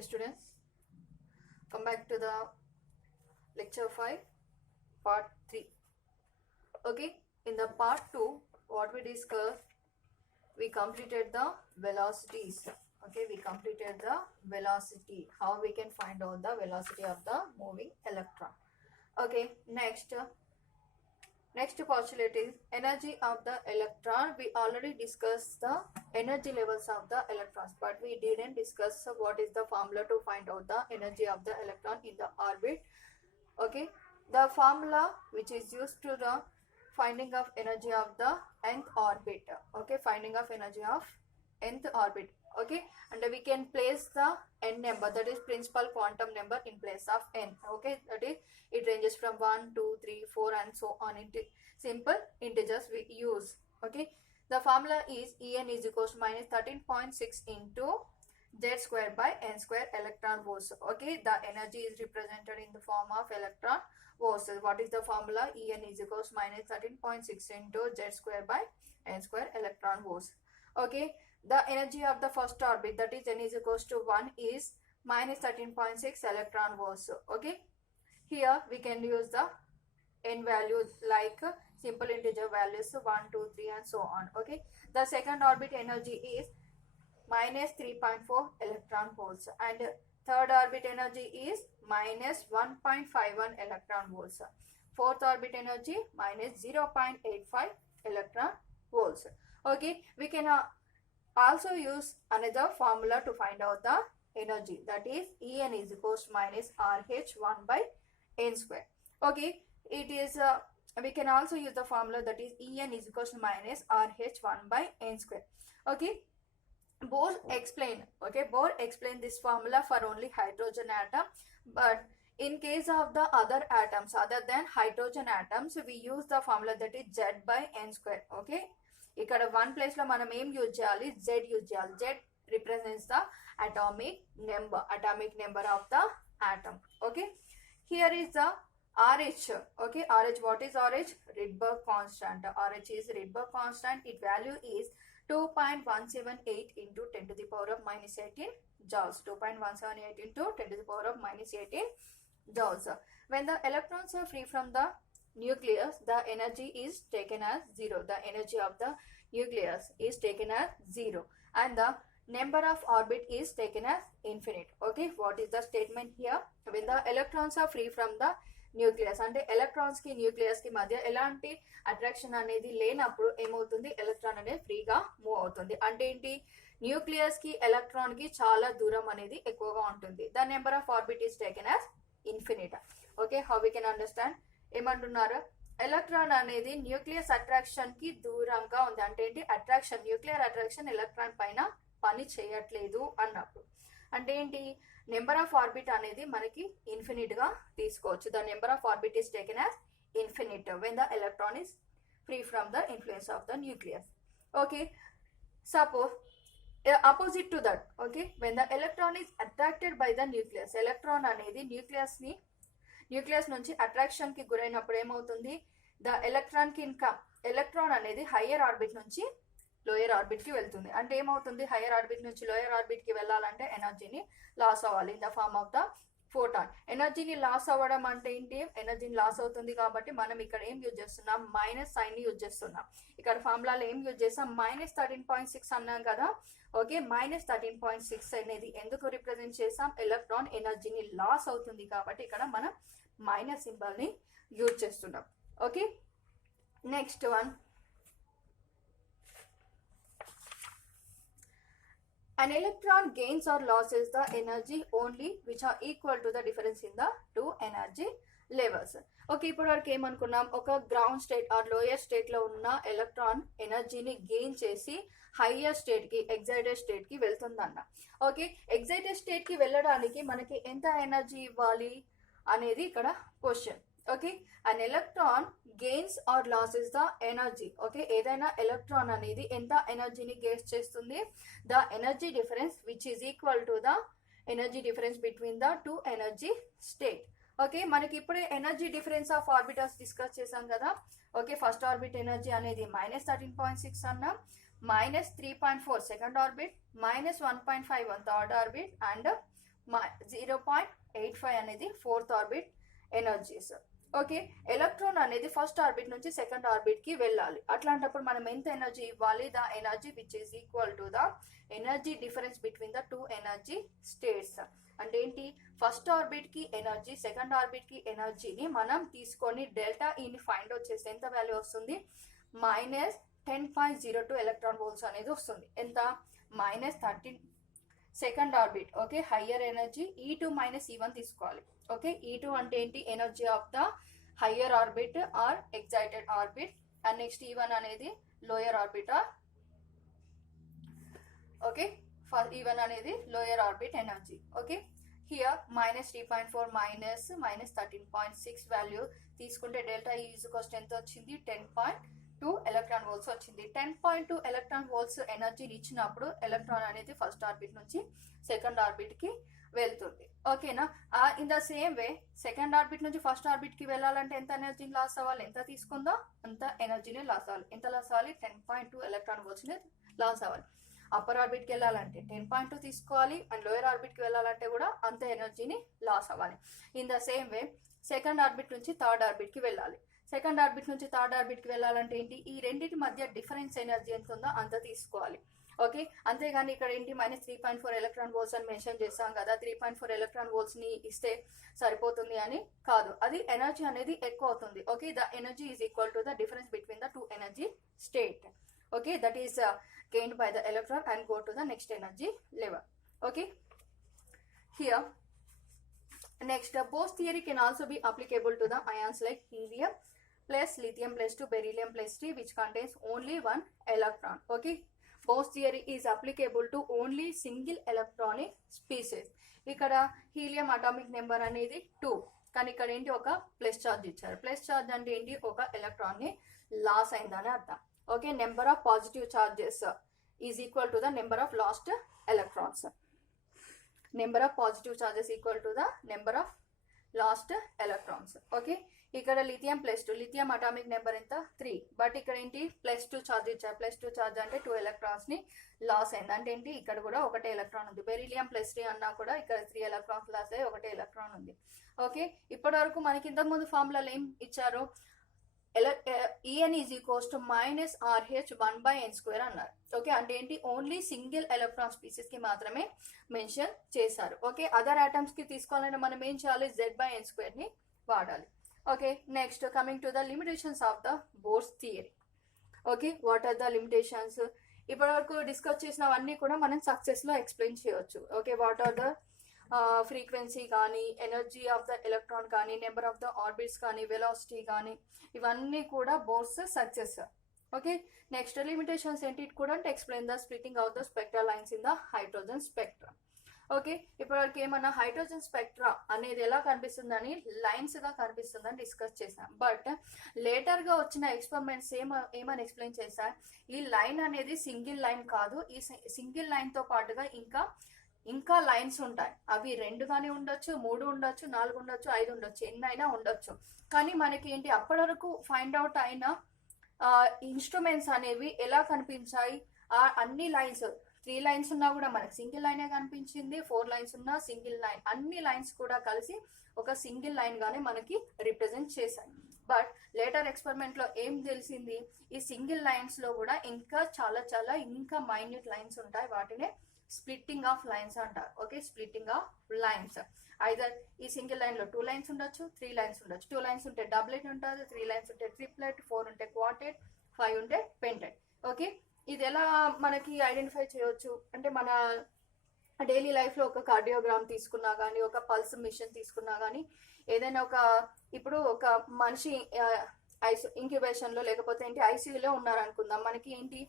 Okay, students, come back to the lecture 5, part 3. Okay, in the part 2, what we discussed, we completed the velocities. Okay, we completed the velocity, how we can find out the velocity of the moving electron. Okay, next postulate is energy of the electron. We already discussed the energy levels of the electrons, but we didn't discuss what is the formula to find out the energy of the electron in the orbit. Okay, the formula which is used to the finding of energy of the nth orbit. Okay, finding of energy of nth orbit. Okay, and we can place the n number, that is principal quantum number, in place of n. Okay, that is, it ranges from 1, 2, 3, 4 and so on. Into simple integers we use. Okay, the formula is En is equals to minus 13.6 into z square by n square electron volts. Okay, the energy is represented in the form of electron volts. What is the formula? En is equals to minus 13.6 into z square by n square electron volts. Okay, the energy of the first orbit, that is n is equals to 1, is minus 13.6 electron volts. Okay, here we can use the n values like simple integer values 1, 2, 3 and so on. Okay, the second orbit energy is minus 3.4 electron volts and third orbit energy is minus 1.51 electron volts. Fourth orbit energy minus 0.85 electron volts. Okay, we can also use another formula to find out the energy, that is En is equals to minus RH1 by n square. Okay, it is we can also use the formula, that is En is equals to minus RH1 by n square. Okay, Bohr explained this formula for only hydrogen atom, but in case of the other atoms other than hydrogen atoms, we use the formula, that is Z by n square. Okay, ఇక్కడ one place లో మనం ఏం యూజ్ చేయాలి? Z use చేయాలి. Z represents the atomic number of the atom. Okay, here is the RH. Okay, RH, what is RH? Rydberg constant. RH is Rydberg constant. Its value is 2.178 into 10 to the power of minus 18 joules. 2.178 into 10 to the power of minus 18 joules. When the electrons are free from the nucleus, the energy is taken as 0. The energy of the nucleus is taken as 0 and the number of orbit is taken as infinite. Okay, what is the statement here? When the electrons are free from the nucleus, అంటే ఎలక్ట్రాన్స్ కి న్యూక్లియస్ కి మధ్య ఎలాంటి అట్రాక్షన్ అనేది లేనప్పుడు ఏమవుతుంది? ఎలక్ట్రాన్ అనేది ఫ్రీగా మూవ్ అవుతుంది. అంటే ఏంటి? న్యూక్లియస్ కి ఎలక్ట్రాన్ కి చాలా దూరం అనేది ఎక్కువగా ఉంటుంది. The number of orbit is taken as infinite. Okay, how we can understand? ఏమంటున్నారు? ఎలక్ట్రాన్ అనేది న్యూక్లియస్ అట్రాక్షన్ కి దూరంగా ఉంది. అంటే ఏంటి? అట్రాక్షన్, న్యూక్లియర్ అట్రాక్షన్ ఎలక్ట్రాన్ పైన పని చేయట్లేదు అన్నప్పుడు. అంటే ఏంటి? నెంబర్ ఆఫ్ ఆర్బిట్ అనేది మనకి ఇన్ఫినిట్ గా తీసుకోవచ్చు. The number of orbit is taken as infinite when the electron is free from the influence of the nucleus. Okay, suppose opposite to that. Okay, when the electron is attracted by the nucleus, electron అనేది న్యూక్లియస్ నుంచి అట్రాక్షన్ కి గురైనప్పుడు ఏమవుతుంది? The electron అనేది higher orbit నుంచి lower orbit కి వెళ్తుంది. అంటే ఏమవుతుంది? హయ్యర్ ఆర్బిట్ నుంచి లోయర్ ఆర్బిట్ కి వెళ్ళాలంటే ఎనర్జీని లాస్ అవ్వాలి in the form of the photon. ఎనర్జీని లాస్ అవ్వడం అంటే ఏంటి? ఎనర్జీని లాస్ అవుతుంది కాబట్టి మనం ఇక్కడ ఏం యూజ్ చేస్తున్నాం? మైనస్ సైన్ ని యూజ్ చేస్తున్నాం. ఇక్కడ ఫార్ములాలో ఏం యూజ్ చేస్తాం? మైనస్ 13.6 అన్నాం కదా. ఓకే, మైనస్ 13.6 అనేది ఎందుకు రిప్రజెంట్ చేసాం? ఎలక్ట్రాన్ ఎనర్జీని లాస్ అవుతుంది కాబట్టి ఇక్కడ మనం మైనస్ సింబల్ ని యూజ్ చేస్తున్నాం. Okay, next one, an electron gains or loses the energy only which are equal to the difference in the two energy levels. Okay, ఇప్పుడు వరకు ఏమనుకున్నాం? ఒక ground state or lower state లో ఉన్న ఎలక్ట్రాన్ ఎనర్జీని గెయిన్ చేసి హయ్యర్ స్టేట్ కి, ఎగ్జైటెడ్ స్టేట్ కి వెళ్తుందన్న. ఓకే, ఎగ్జైటెడ్ స్టేట్ కి వెళ్ళడానికి మనకి ఎంత ఎనర్జీ ఇవ్వాలి అనేది ఇక్కడ question. Okay, an electron gains are losses the energy. Okay, ఏదైనా ఎలక్ట్రాన్ అనేది ఎంత ఎనర్జీని గెయిన్ చేస్తుంది? The energy difference which is equal to the energy difference between the two energy state. Okay, మనకి ఇప్పుడే energy difference of orbitals discuss చేసాం కదా. Okay, first orbit energy అనేది మైనస్ 13.6 అన్నాం, minus 3.4 second orbit, minus 1.51 third orbit and 0.85 అనేది fourth orbit energies. Okay, electron అనేది first orbit నుంచి second orbit కి వెళ్ళాలి. అట్లాంటప్పుడు మనం ఎంత ఎనర్జీ ఇవ్వాలి? The energy which is equal to the energy difference between the two energy states. అంటే ఏంటి? ఫస్ట్ ఆర్బిట్ కి ఎనర్జీ, సెకండ్ ఆర్బిట్ కి ఎనర్జీని మనం తీసుకొని డెల్టా ఈని ఫైండ్ అవుట్ చేస్తే ఎంత వాల్యూ వస్తుంది? -10.02 ఎలక్ట్రాన్ వోల్ట్స్ అనేది వస్తుంది. ఎంత? -13 second orbit. Okay, higher energy E2 - E1 తీసుకోవాలి. ఓకే, E2 అంటే ఏంటి? Energy of the higher orbit or excited orbit. And next E1 అనేది lower orbit or okay, E1 అనేది lower orbit energy. Okay, here -3.4 -13.6 value తీసుకుంటే delta E is ఎంత వచ్చింది? 10.2 electron volts వచ్చింది. 10.2 electron volts ఎనర్జీని ఇచ్చినప్పుడు ఎలక్ట్రాన్ అనేది ఫస్ట్ ఆర్బిట్ నుంచి సెకండ్ ఆర్బిట్ కి వెళ్తుంది. ఓకేనా? In the same way second orbit నుంచి ఫస్ట్ ఆర్బిట్ కి వెళ్ళాలంటే ఎంత ఎనర్జీని లాస్ అవ్వాలి? ఎంత తీసుకుందో అంత ఎనర్జీని లాస్ అవ్వాలి. ఎంత లాస్ అవ్వాలి? 10.2 ఎలక్ట్రాన్ వోల్ట్స్ ని లాస్ అవ్వాలి. అప్పర్ ఆర్బిట్ కి వెళ్ళాలంటే 10.2 తీసుకోవాలి. అండ్ లోయర్ ఆర్బిట్ కి వెళ్ళాలంటే కూడా అంత ఎనర్జీని లాస్ అవ్వాలి. In the same way second orbit నుంచి థర్డ్ ఆర్బిట్ కి వెళ్ళాలి. సెకండ్ ఆర్బిట్ నుంచి థర్డ్ ఆర్బిట్ కి వెళ్ళాలంటే ఏంటి? ఈ రెండింటి మధ్య డిఫరెన్స్ ఎనర్జీ ఎంత ఉందో అంత తీసుకోవాలి. ఓకే, అంతేగాని ఇక్కడ ఏంటి -3.4 ఎలక్ట్రాన్ వోల్ట్స్ అని మెన్షన్ చేస్తాం కదా, 3.4 ఎలక్ట్రాన్ వోల్ట్స్ ని ఇస్తే సరిపోతుంది అని కాదు, అది ఎనర్జీ అనేది ఎక్కువ అవుతుంది. Okay, the energy is equal to the difference between the two energy state. Okay, that is gained by the electron and go to the next energy level. Okay, here next Bose theory can also be applicable to the ions like helium plus lithium plus 2 beryllium plus 3 which contains only one electron. Okay, Bose theory is applicable to only single electronic species. ఇక్కడ helium atomic number అనేది 2, కానీ ఇక్కడ ఏంటి? ఒక plus charge ఇచ్చారు. Plus charge అంటే ఏంటి? ఒక ఎలక్ట్రాన్ ని లాస్ అయిందని అర్థం. Okay, number of positive charges is equal to the number of lost electrons. Number of positive charges equal to the number of lost electrons. Okay, ఇక్కడ లిథియం +2, లిథియం అటామిక్ నెంబర్ ఎంత? 3, బట్ ఇక్కడ ఏంటి? +2 చార్జ్ ఇచ్చారు. +2 చార్జ్ అంటే 2 ఎలక్ట్రాన్స్ ని లాస్ అయింది. అంటే ఏంటి? ఇక్కడ కూడా ఒకటే ఎలక్ట్రాన్ ఉంది. బెరీలియం +3 అన్నా కూడా ఇక్కడ 3 ఎలక్ట్రాన్స్ లాస్ అయ్యి ఒకటే ఎలక్ట్రాన్ ఉంది. ఓకే, ఇప్పటి వరకు మనకి ఇంతకు ముందు ఫార్ములాలో ఏం ఇచ్చారు? En is equals to -RH 1/n² అన్నారు. ఓకే, అంటే ఏంటి? ఓన్లీ సింగిల్ ఎలక్ట్రాన్ స్పీసీస్ కి మాత్రమే మెన్షన్ చేశారు. ఓకే, అదర్ ఆటమ్స్ కి తీసుకోవాలంటే మనం ఏం చేయాలి? Z/n² ని వాడాలి. Okay, next coming to the limitations of the Bohr's theory. Okay, what are the limitations? ఇప్పటి వరకు డిస్కస్ చేసినవన్నీ కూడా మనం సక్సెస్ లో ఎక్స్ప్లెయిన్ చేయవచ్చు. Okay, what are the frequency కానీ, ఎనర్జీ ఆఫ్ ద ఎలక్ట్రాన్ కానీ, నెంబర్ ఆఫ్ ద ఆర్బిట్స్ కానీ, వెలాసిటీ కానీ, ఇవన్నీ కూడా Bohr's success. Okay, next limitations ఏంటి? It couldn't explain the splitting of the spectral lines in the hydrogen spectrum. Okay, ఇప్పటివరకు ఏమన్నా hydrogen spectra అనేది ఎలా కనిపిస్తుందని, లైన్స్ గా కనిపిస్తుందని డిస్కస్ చేసాం. బట్ లేటర్ గా వచ్చిన ఎక్స్పెరిమెంట్స్ ఏమని ఎక్స్ప్లెయిన్ చేశా? ఈ లైన్ అనేది సింగిల్ లైన్ కాదు, ఈ సింగిల్ లైన్ తో పాటుగా ఇంకా లైన్స్ ఉంటాయి. అవి 2 గానీ ఉండొచ్చు, 3 ఉండొచ్చు, 4 ఉండొచ్చు, 5 ఉండొచ్చు, ఎన్నైనా ఉండొచ్చు. కానీ మనకి ఏంటి? అప్పటి వరకు ఫైండ్ అవుట్ అయిన ఇన్స్ట్రుమెంట్స్ అనేవి ఎలా కనిపించాయి? అన్ని లైన్స్ 3 లైన్స్ ఉన్నా కూడా మనకి సింగిల్ లైనే కనిపించింది. 4 లైన్స్ ఉన్నా సింగిల్ లైన్, అన్ని లైన్స్ కూడా కలిసి ఒక సింగిల్ లైన్ గానే మనకి రిప్రజెంట్ చేశాయి. బట్ లేటర్ ఎక్స్పెరిమెంట్ లో ఏం తెలిసింది? ఈ సింగిల్ లైన్స్ లో కూడా ఇంకా చాలా ఇంకా మైన్యూట్ లైన్స్ ఉంటాయి. వాటినే స్ప్లిట్టింగ్ ఆఫ్ లైన్స్ అంటారు. Okay, splitting of lines. Either ఈ సింగిల్ లైన్ లో 2 లైన్స్ ఉండొచ్చు, 3 లైన్స్ ఉండొచ్చు. 2 లైన్స్ ఉంటే డబ్లెట్ ఉంటుంది, 3 లైన్స్ ఉంటే ట్రిప్లెట్, 4 ఉంటే క్వార్టెట్, 5 ఉంటే పెంటెట్. ఓకే, ఇది ఎలా మనకి ఐడెంటిఫై చేయొచ్చు అంటే, మన డైలీ లైఫ్ లో ఒక కార్డియోగ్రామ్ తీసుకున్నా కానీ, ఒక పల్స్ మిషన్ తీసుకున్నా కానీ, ఏదైనా ఇప్పుడు ఒక మనిషి ఇంక్యుబేషన్ లో లేకపోతే ఏంటి ఐసీయూలో ఉన్నారు అనుకుందాం. మనకి ఏంటి?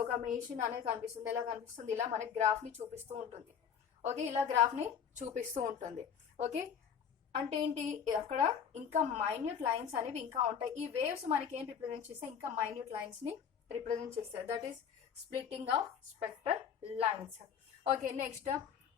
ఒక మెషిన్ అనేది కనిపిస్తుంది. ఎలా కనిపిస్తుంది? ఇలా మనకి గ్రాఫ్ ని చూపిస్తూ ఉంటుంది. ఓకే, ఇలా గ్రాఫ్ ని చూపిస్తూ ఉంటుంది. ఓకే, అంటే ఏంటి? అక్కడ ఇంకా మైన్యూట్ లైన్స్ అనేవి ఇంకా ఉంటాయి. ఈ వేవ్స్ మనకి ఏం రిప్రజెంట్ చేస్తే ఇంకా మైన్యూట్ లైన్స్ ని రిప్రజెంట్ చేస్తారు. That is splitting of spectral lines. Okay, next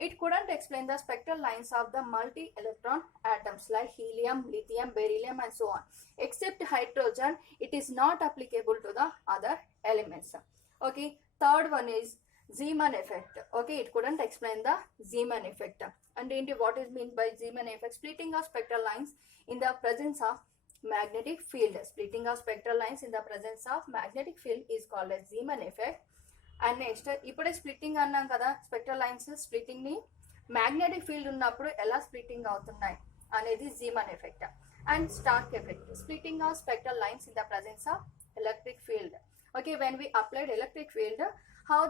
it couldn't explain the spectral lines of the multi-electron atoms like helium, lithium, beryllium and so on. Except hydrogen, it is not applicable to the other elements. Okay, third one is Zeeman effect. Okay, it couldn't explain the Zeeman effect. And into what is meant by Zeeman effect? Splitting of spectral lines in the presence of magnetic field. Splitting of spectral lines in the presence of magnetic field is called as Zeeman effect. And next ఇప్పుడే splitting అన్నాం కదా, spectral lines splitting ని magnetic field ఉన్నప్పుడు ఎలా splitting అవుతున్నాయి అనేది Zeeman effect. And Stark effect, splitting of spectral lines in the presence of electric field. Okay, when we applied electric field, how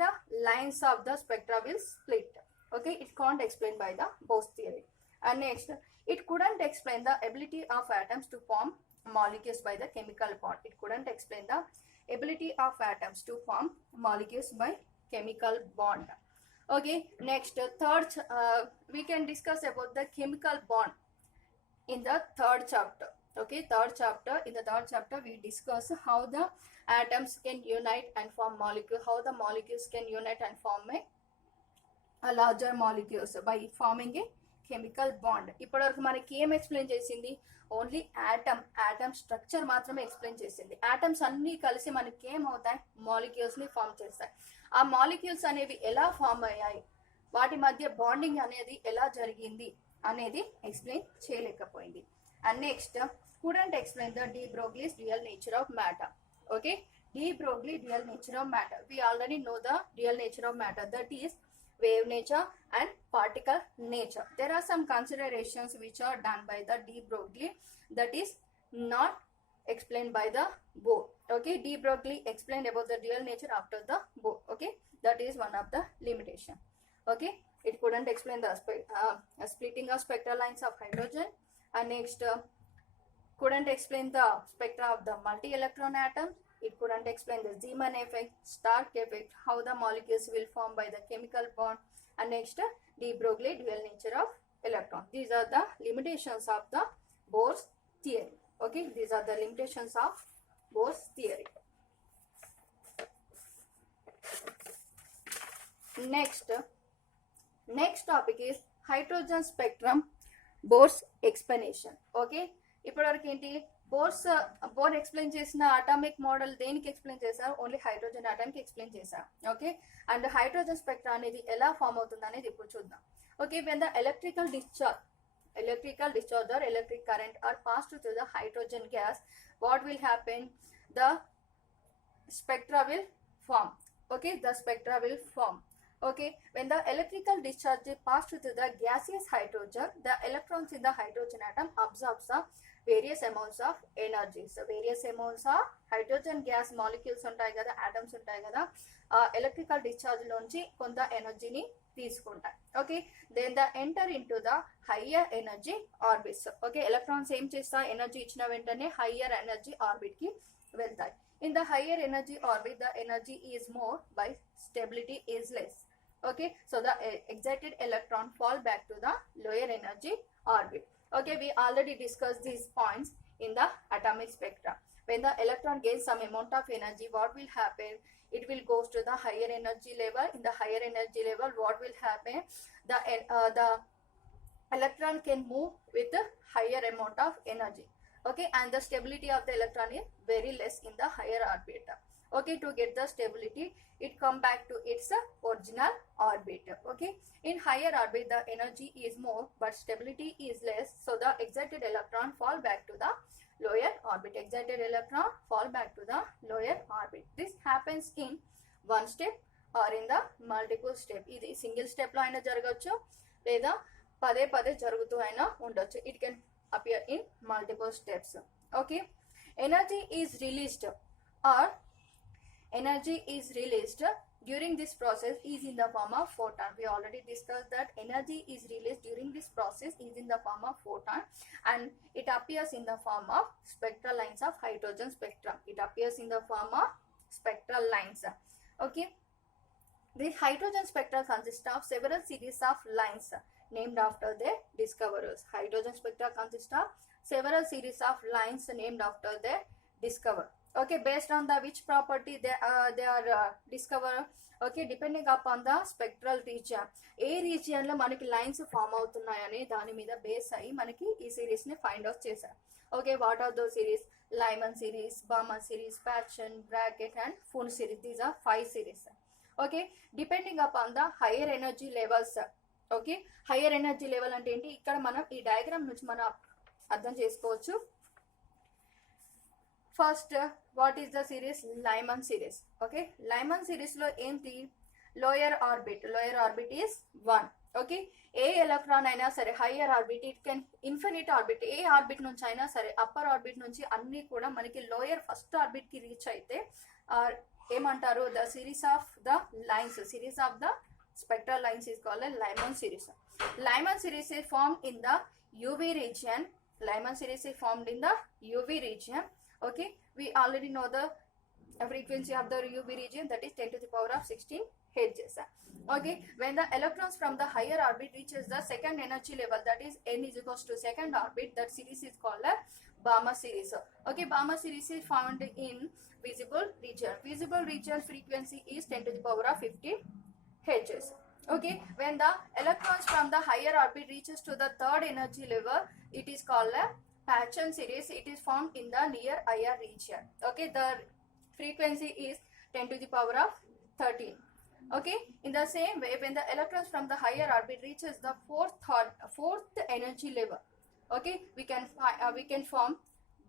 the lines of the spectra will split. Okay, it can't explain by the Bose theory. And next, it couldn't explain the ability of atoms to form molecules by the chemical bond. It couldn't explain the ability of atoms to form molecules by chemical bond. Okay, next, third, we can discuss about the chemical bond in the third chapter. Okay, in the third chapter we discuss how the atoms can unite and form molecule, how the molecules can unite and form a larger molecules by forming a chemical bond. ఇప్పటివరకు మనకి ఏం ఎక్స్ప్లెయిన్ చేసింది? Only atom structure మాత్రమే ఎక్స్ప్లెయిన్ చేసింది. ఆటమ్స్ అన్ని కలిసి మనకి ఏమవుతాయి? మాలిక్యూల్స్ ని ఫామ్ చేస్తాయి. ఆ మాలిక్యూల్స్ అనేవి ఎలా ఫామ్ అయ్యాయి, వాటి మధ్య బాండింగ్ అనేది ఎలా జరిగింది అనేది ఎక్స్ప్లెయిన్ చేయలేకపోయింది. And next, couldn't explain the de Broglie's dual nature of matter. Okay, de Broglie dual nature of matter. We already know the dual nature of matter, that is wave nature and particle nature. There are some considerations which are done by the de Broglie that is not explained by the Bohr. Okay, de Broglie explained about the dual nature after the Bohr. Okay, that is one of the limitation. Okay, it couldn't explain the splitting of spectral lines of hydrogen. And next, couldn't explain the spectra of the multi-electron atoms. It couldn't explain the Zeeman effect, Stark effect, how the molecules will form by the chemical bond. And next, de Broglie dual nature of electron. These are the limitations of the Bohr's theory. Okay, these are the limitations of Bohr's theory. Next topic is hydrogen spectrum, Bohr's explanation. Okay, ఇప్పటివరకు ఏంటి? Bore explain చేసిన atomic model దేనికి ఎక్స్ప్లెయిన్ చేశారు? Only hydrogen atom కి ఎక్స్ప్లెయిన్ చేశారు. Okay, and hydrogen spectra అనేది ఎలా ఫామ్ అవుతుంది అనేది ఇప్పుడు చూద్దాం. Okay, when the electrical discharge or electric current are passed through the hydrogen gas, what will happen? The spectra will form. Okay, the spectra will form. Okay, when the electrical discharge passed through the gaseous hydrogen, the electrons in the hydrogen atom absorbs the various amounts of energy. So various amounts of hydrogen gas molecules ఉంటాయి కదా, atoms ఉంటాయి కదా, electrical discharge లోంచి కొంత ఎనర్జీని తీసుకుంటాయి. Okay, then the enter in to the higher energy orbits. Okay, electrons ఏం చేస్తా? ఎనర్జీ ఇచ్చిన వెంటనే హయ్యర్ ఎనర్జీ ఆర్బిట్ కి వెళ్తాయి. In the higher energy orbit, the energy is more by stability is less. Okay, so the excited electron fall back to the lower energy orbit. Okay, we already discussed these points in the atomic spectra. When the electron gains some amount of energy, what will happen? It will goes to the higher energy level. In the higher energy level, what will happen? The electron can move with a higher amount of energy. Okay, and the stability of the electron is very less in the higher orbit. Okay, to get the stability, it come back to its original orbit. Okay, in higher orbit the energy is more but stability is less, so the excited electron fall back to the lower orbit. Excited electron fall back to the lower orbit. This happens in one step or in the multiple step. ఇది single step లో అయినా జరగచ్చు, లేదా పదే పదే జరుగుతూ అయినా ఉండొచ్చు. It can appear in multiple steps. Okay, energy is released during this process is in the form of photon. We already discussed that energy is released during this process is in the form of photon, and it appears in the form of spectral lines of hydrogen spectrum. It appears in the form of spectral lines. Okay, the hydrogen spectra consists of several series of lines named after their discoverers. Hydrogen spectra consist of several series of lines named after their discoverer. Okay, based on the which property they are discovered. Okay, depending upon the spectral region. ఏ రీజియన్ లో మనకి lines form అవుతున్నాయని దాని మీద బేస్ అయ్యి మనకి ఈ series ని find out చేశారు. Okay, what are those series? Lyman series, Balmer series, Patchen, Brackett and Fund series. These are 5 series. Okay, depending upon the higher energy levels. Okay, hire energy level అంటే ఏంటి, ఇక్కడ మనం ఈ డయాగ్రామ్ నుంచి మనం అర్థం చేసుకోవచ్చు. First what is the series, Lyman series. Okay, Lyman series లో ఏంటి, లోయర్ ఆర్బిట్ ఈస్ 1. ఓకే, ఏ ఎలక్ట్రాన్ అయినా సరే higher orbit, it can infinite orbit, ఏ ఆర్బిట్ నుంచి అయినా సరే అప్పర్ ఆర్బిట్ నుంచి అన్ని కూడా మనకి లోయర్ ఫస్ట్ ఆర్బిట్ కి రీచ్ అయితే ఏమంటారు, the series of the lines, series of the spectral lines is called a Lyman series. Lyman series is formed in the UV region. Lyman series is formed in the UV region. Okay, we already know the frequency of the UV region, that is 10 to the power of 16 Hz. Okay, when the electrons from the higher orbit reaches the second energy level, that is n is equals to second orbit, that series is called a Balmer series. Okay, Balmer series is found in visible region. Visible region frequency is 10 to the power of 15 Hz. Okay, when the electrons from the higher orbit reaches to the third energy level, it is called a Paschen series. It is formed in the near IR region. Okay, the frequency is 10 to the power of 13. Okay, in the same way, when the electrons from the higher orbit reaches the fourth energy level, okay, we can form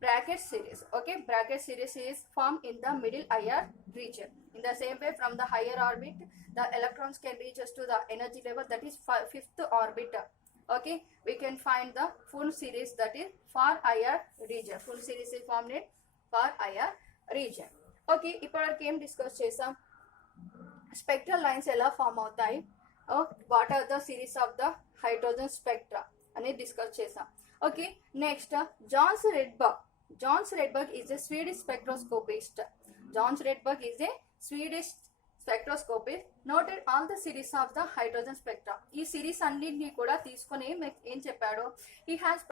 bracket series. Okay, bracket series is formed in the middle IR region. In the same way, from the higher orbit, the electrons can reach us to the energy level, that is fifth orbit. Okay, we can find the full series, that is far IR region. Full series is formed in far IR region. Okay, ఇప్పటివరకు ఏం discuss చేసాం, spectral lines ఎలా form అవుతాయి, what are the series of the hydrogen spectra అనేది discuss చేసాం. Okay, next Johannes Rydberg is a Swedish spectroscopist. Johns Redberg is a Swedish spectroscopist, noted all the series of the hydrogen spectra. ఈ సిరీస్ అన్నింటినీ కూడా తీసుకొని ఏం చెప్పాడు, he has